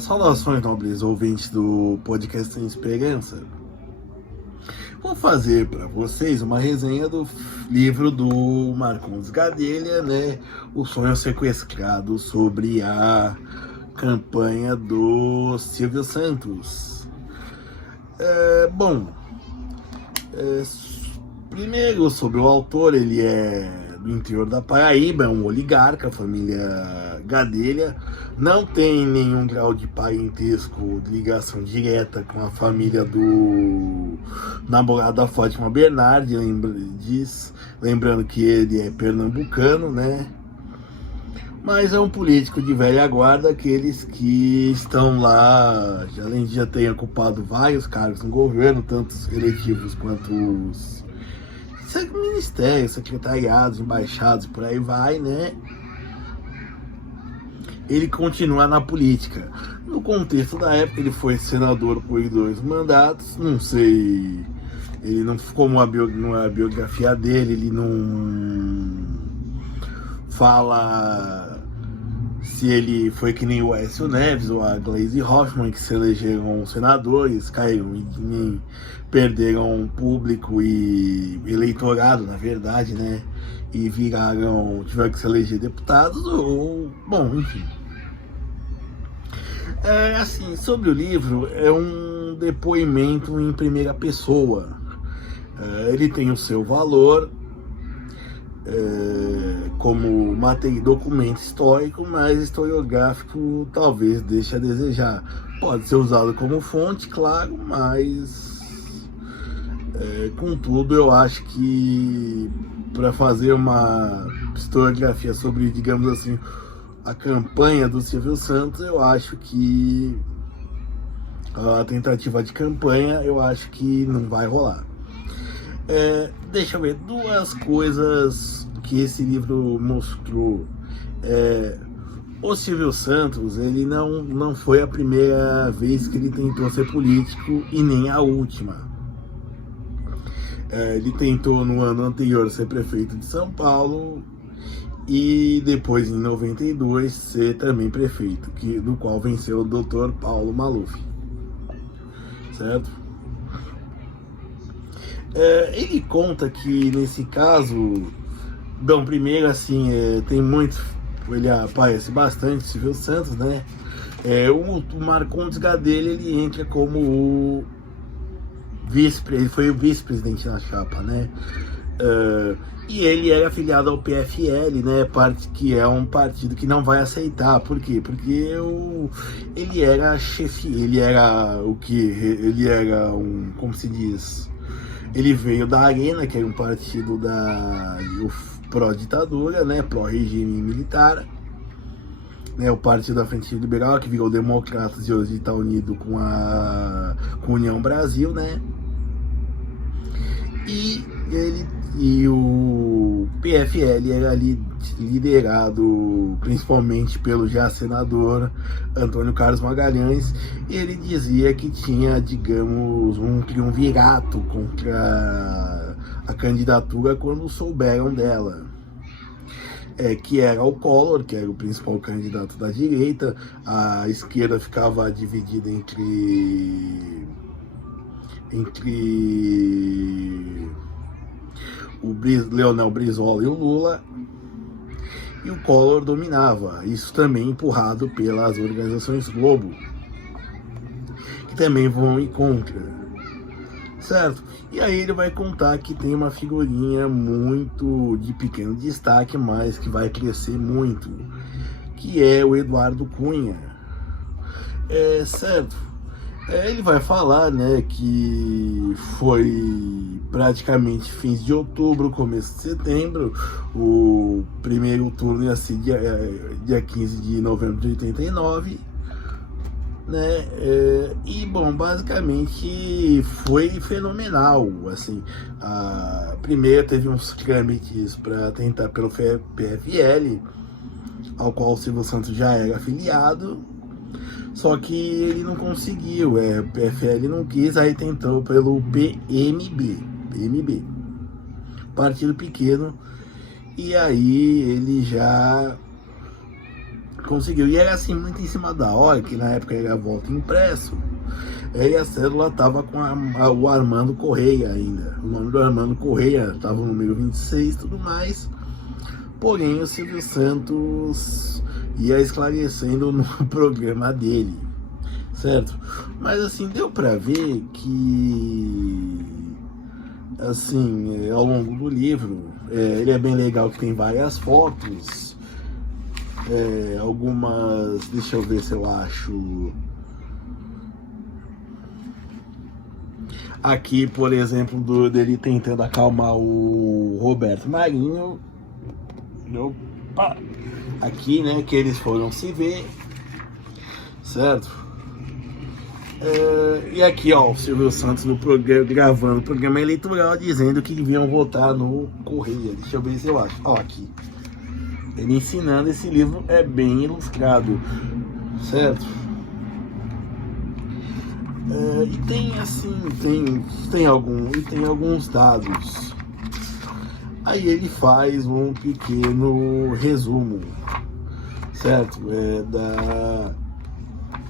Saudações, nobres ouvintes do podcast Sem Esperança. Vou fazer para vocês uma resenha do livro do Marcondes Gadelha, né? O Sonho Sequestrado, sobre a campanha do Silvio Santos. Primeiro, sobre o autor, ele é do interior da Paraíba, é um oligarca, a família Gadelha, não tem nenhum grau de parentesco, de ligação direta com a família do namorado da Fátima Bernardi, lembrando que ele é pernambucano, né? Mas é um político de velha guarda, aqueles que estão lá, além de já terem ocupado vários cargos no governo, tanto os eletivos quanto os ministérios, secretariados, embaixados, por aí vai, né? Ele continua na política. No contexto da época, ele foi senador por 2 mandatos, não sei, ele não ficou numa biografia dele, ele não fala se ele foi que nem o Aécio Neves ou a Gleisi Hoffmann, que se elegeram senadores, caíram e perderam público e eleitorado, na verdade, né? E tiveram que se eleger deputados, ou, bom, enfim. Assim, sobre o livro, é um depoimento em primeira pessoa. Ele tem o seu valor, como documento histórico, mas historiográfico talvez deixe a desejar. Pode ser usado como fonte, claro, mas contudo, eu acho que para fazer uma historiografia sobre, digamos assim, a campanha do Silvio Santos, eu acho que a tentativa de campanha, eu acho que não vai rolar. Deixa eu ver, 2 coisas que esse livro mostrou. O Silvio Santos, ele não foi a primeira vez que ele tentou ser político e nem a última. Ele tentou no ano anterior ser prefeito de São Paulo e depois, em 92, ser também prefeito, do qual venceu o Dr. Paulo Maluf, certo? Ele conta que nesse caso, bom, primeiro assim, tem muito, ele aparece bastante, Silvio Santos, né? O Marcondes Gadelha, ele entra como o ele foi o vice-presidente na chapa, né? E ele era afiliado ao PFL, né? Que é um partido que não vai aceitar. Por quê? Porque ele era ele era como se diz? Ele veio da Arena, que era um partido pró-ditadura, né? Pró-regime militar. O Partido da Frente Liberal, que virou Democratas e hoje está unido com a União Brasil, né? E o PFL era ali liderado principalmente pelo já senador Antônio Carlos Magalhães, e ele dizia que tinha, digamos, um triunvirato contra a candidatura quando souberam dela. Que era o Collor, que era o principal candidato da direita. A esquerda ficava dividida entre o Leonel Brizola e o Lula, e o Collor dominava, isso também empurrado pelas organizações Globo, que também vão em contra, certo? E aí ele vai contar que tem uma figurinha muito de pequeno destaque, mas que vai crescer muito, que é o Eduardo Cunha, certo? Ele vai falar, né, que foi praticamente fins de outubro, começo de setembro, o primeiro turno ia ser dia 15 de novembro de 89, né, e bom, basicamente foi fenomenal, assim. Primeiro teve uns trâmites para tentar pelo PFL, ao qual o Silvio Santos já era afiliado, só que ele não conseguiu, o PFL não quis, aí tentou pelo PMB, partido pequeno, e aí ele já conseguiu. E era assim, muito em cima da hora, que na época era voto impresso. E a cédula tava com o Armando Correia ainda. O nome do Armando Correia tava no número 26 e tudo mais. Porém, o Silvio Santos ia esclarecendo no programa dele, certo? Mas assim, deu pra ver que, assim, ao longo do livro, ele é bem legal, que tem várias fotos, algumas, deixa eu ver se eu acho. Aqui, por exemplo, dele tentando acalmar o Roberto Marinho. Opa! Aqui, né, que eles foram se ver, certo? E aqui, ó, o Silvio Santos no programa, gravando o programa eleitoral, dizendo que deviam votar no Correia. Deixa eu ver se eu acho. Ó, aqui. Ele ensinando. Esse livro é bem ilustrado, certo? E tem assim, tem alguns dados. Aí ele faz um pequeno resumo, certo?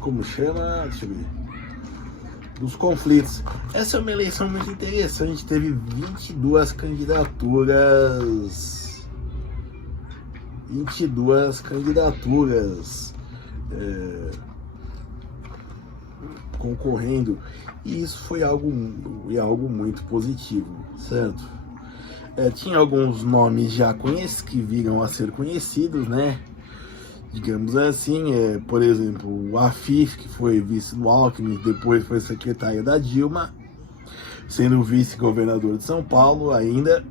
Como chama? Deixa eu ver. Dos conflitos. Essa é uma eleição muito interessante. Teve 22 candidaturas. 22 candidaturas. Concorrendo, e isso foi algo muito positivo, certo? Tinha alguns nomes já que viram a ser conhecidos, né? Digamos assim, por exemplo, o Afif, que foi vice do Alckmin, depois foi secretário da Dilma, sendo vice-governador de São Paulo ainda.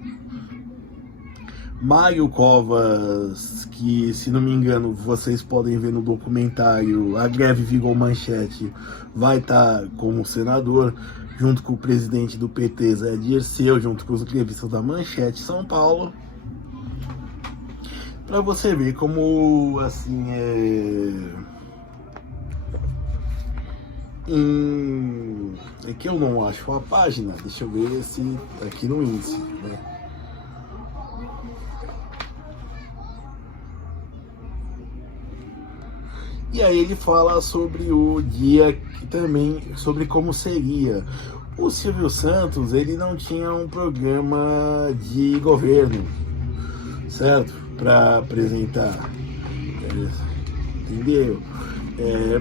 Mário Covas, que, se não me engano, vocês podem ver no documentário A Greve Virou Manchete, vai estar como senador, junto com o presidente do PT, Zé Dirceu, junto com os grevistas da Manchete São Paulo. Para você ver como, assim, é que eu não acho a página, deixa eu ver se aqui no índice, né? E aí ele fala sobre o dia, também sobre como seria. O Silvio Santos, ele não tinha um programa de governo, certo? Para apresentar, entendeu?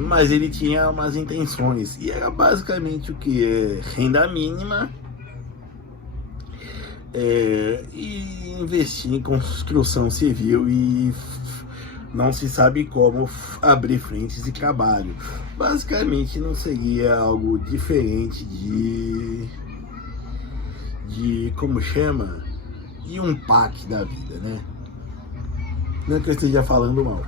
Mas ele tinha umas intenções, e era basicamente o que? Renda mínima, e investir em construção civil, e não se sabe como abrir frentes de trabalho. Basicamente não seria algo diferente de como chama? De um PAC da vida, né? Não que eu esteja falando mal,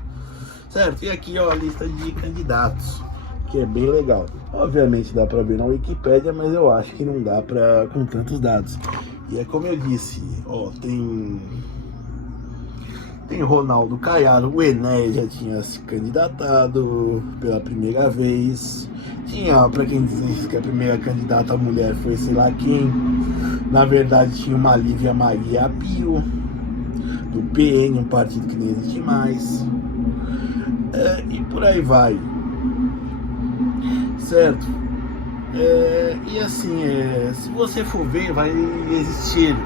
certo? E aqui, ó, a lista de candidatos, que é bem legal. Obviamente dá para ver na Wikipédia, mas eu acho que não dá para com tantos dados. E é como eu disse, ó, tem Ronaldo Caiado, o Enéas já tinha se candidatado pela primeira vez. Tinha, para quem diz que a primeira candidata a mulher foi sei lá quem, na verdade tinha uma Lívia Maria Pio, do PN, um partido que nem existe mais. E por aí vai, certo? E assim, se você for ver, vai existir.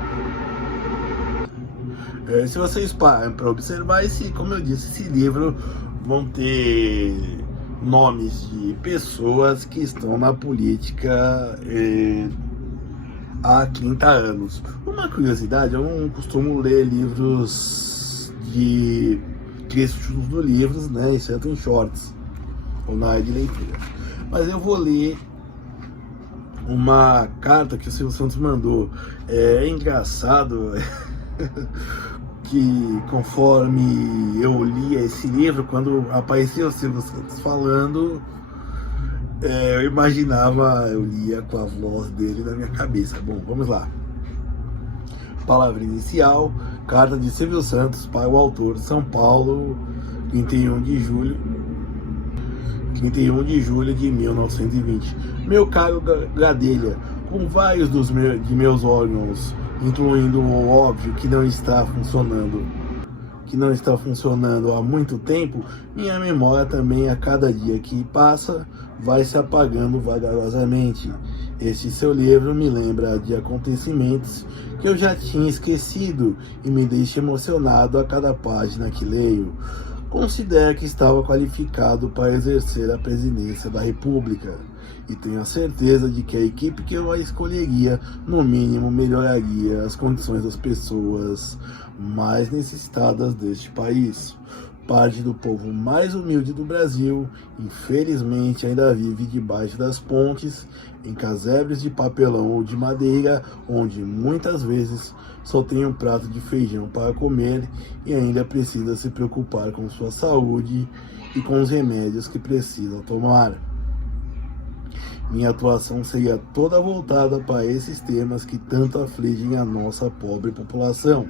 Se vocês parem para observar, como eu disse, esse livro vão ter nomes de pessoas que estão na política há 30 anos. Uma curiosidade, eu não costumo ler livros de trechos dos livros, né, exceto em shorts ou na área de leitura. Mas eu vou ler uma carta que o Silvio Santos mandou. É engraçado que, conforme eu lia esse livro, quando aparecia o Silvio Santos falando, eu imaginava, eu lia com a voz dele na minha cabeça. Bom, vamos lá. Palavra inicial, carta de Silvio Santos para o autor, São Paulo, 31 de julho de 1920. Meu caro Gadelha, com vários de meus órgãos, incluindo o óbvio que não está funcionando, que não está funcionando há muito tempo, minha memória também, a cada dia que passa, vai se apagando vagarosamente. Este seu livro me lembra de acontecimentos que eu já tinha esquecido e me deixa emocionado a cada página que leio. Considero que estava qualificado para exercer a presidência da República e tenho a certeza de que a equipe que eu escolheria, no mínimo, melhoraria as condições das pessoas mais necessitadas deste país. Parte do povo mais humilde do Brasil, infelizmente, ainda vive debaixo das pontes, em casebres de papelão ou de madeira, onde muitas vezes só tem um prato de feijão para comer e ainda precisa se preocupar com sua saúde e com os remédios que precisa tomar. Minha atuação seria toda voltada para esses temas que tanto afligem a nossa pobre população.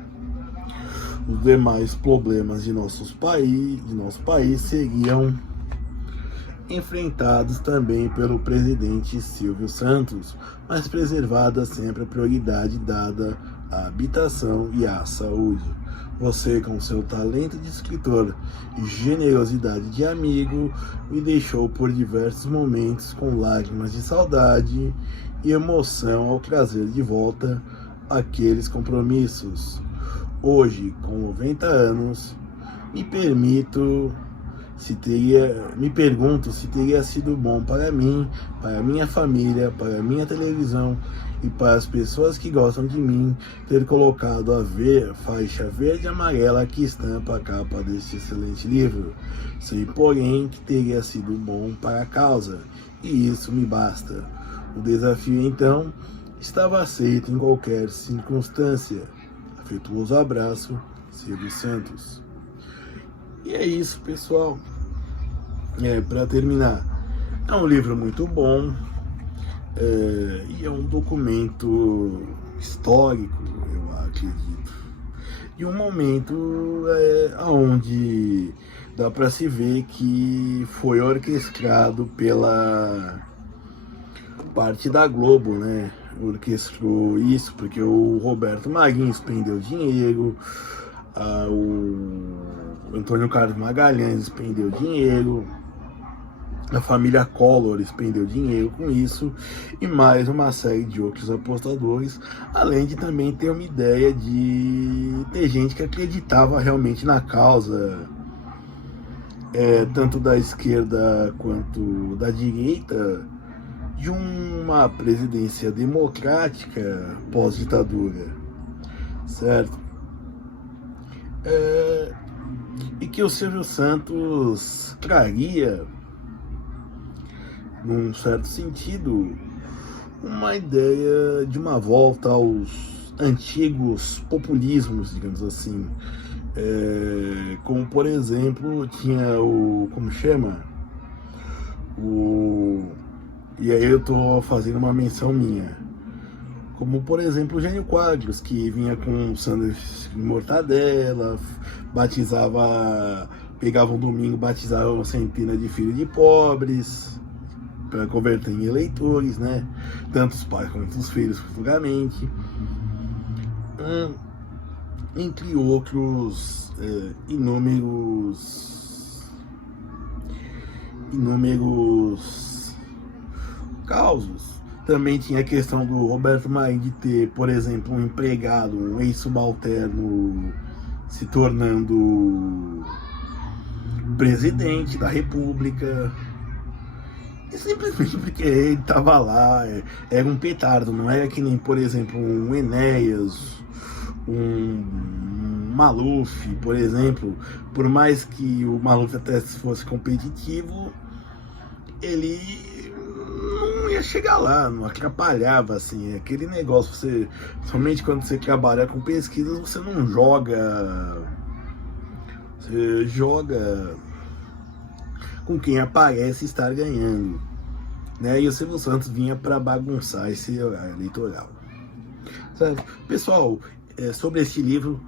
Os demais problemas de nosso país seriam enfrentados também pelo presidente Silvio Santos, mas preservada sempre a prioridade dada à habitação e à saúde. Você, com seu talento de escritor e generosidade de amigo, me deixou por diversos momentos com lágrimas de saudade e emoção ao trazer de volta aqueles compromissos. Hoje, com 90 anos, me pergunto se teria sido bom para mim, para minha família, para minha televisão e para as pessoas que gostam de mim ter colocado a faixa verde e amarela que estampa a capa deste excelente livro. Sei, porém, que teria sido bom para a causa, e isso me basta. O desafio, então, estava aceito em qualquer circunstância. Afetuoso abraço, Silvio Santos. E é isso, pessoal. Para terminar, é um livro muito bom e é um documento histórico, eu acredito. E um momento onde dá para se ver que foi orquestrado pela parte da Globo, né? Orquestrou isso porque o Roberto Marinho expendeu dinheiro, o Antônio Carlos Magalhães expendeu dinheiro, a família Collor expendeu dinheiro com isso, e mais uma série de outros apostadores, além de também ter uma ideia de ter gente que acreditava realmente na causa, tanto da esquerda quanto da direita, de uma presidência democrática pós-ditadura, certo? E que o Silvio Santos traria, num certo sentido, uma ideia de uma volta aos antigos populismos, digamos assim, como por exemplo tinha e aí eu tô fazendo uma menção minha, como por exemplo o Jânio Quadros, que vinha com um sanduíche de mortadela, pegava um domingo, batizava uma centena de filhos de pobres, para converter em eleitores, né? Tanto os pais quanto os filhos futuramente, entre outros inúmeros causos. Também tinha a questão do Roberto Marinho de ter, por exemplo, um empregado, um ex-subalterno, se tornando presidente da República. E simplesmente porque ele estava lá, era um petardo, não era que nem, por exemplo, um Enéas, um Maluf, por exemplo. Por mais que o Maluf até fosse competitivo, ele não ia chegar lá, não atrapalhava, assim, aquele negócio, somente quando você trabalha com pesquisas, você não joga, você joga com quem aparece estar ganhando, né? E o Silvio Santos vinha para bagunçar esse horário eleitoral, certo? Pessoal, sobre esse livro,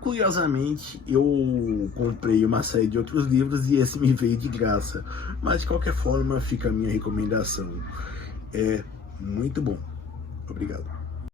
curiosamente eu comprei uma série de outros livros e esse me veio de graça, mas de qualquer forma fica a minha recomendação, é muito bom. Obrigado.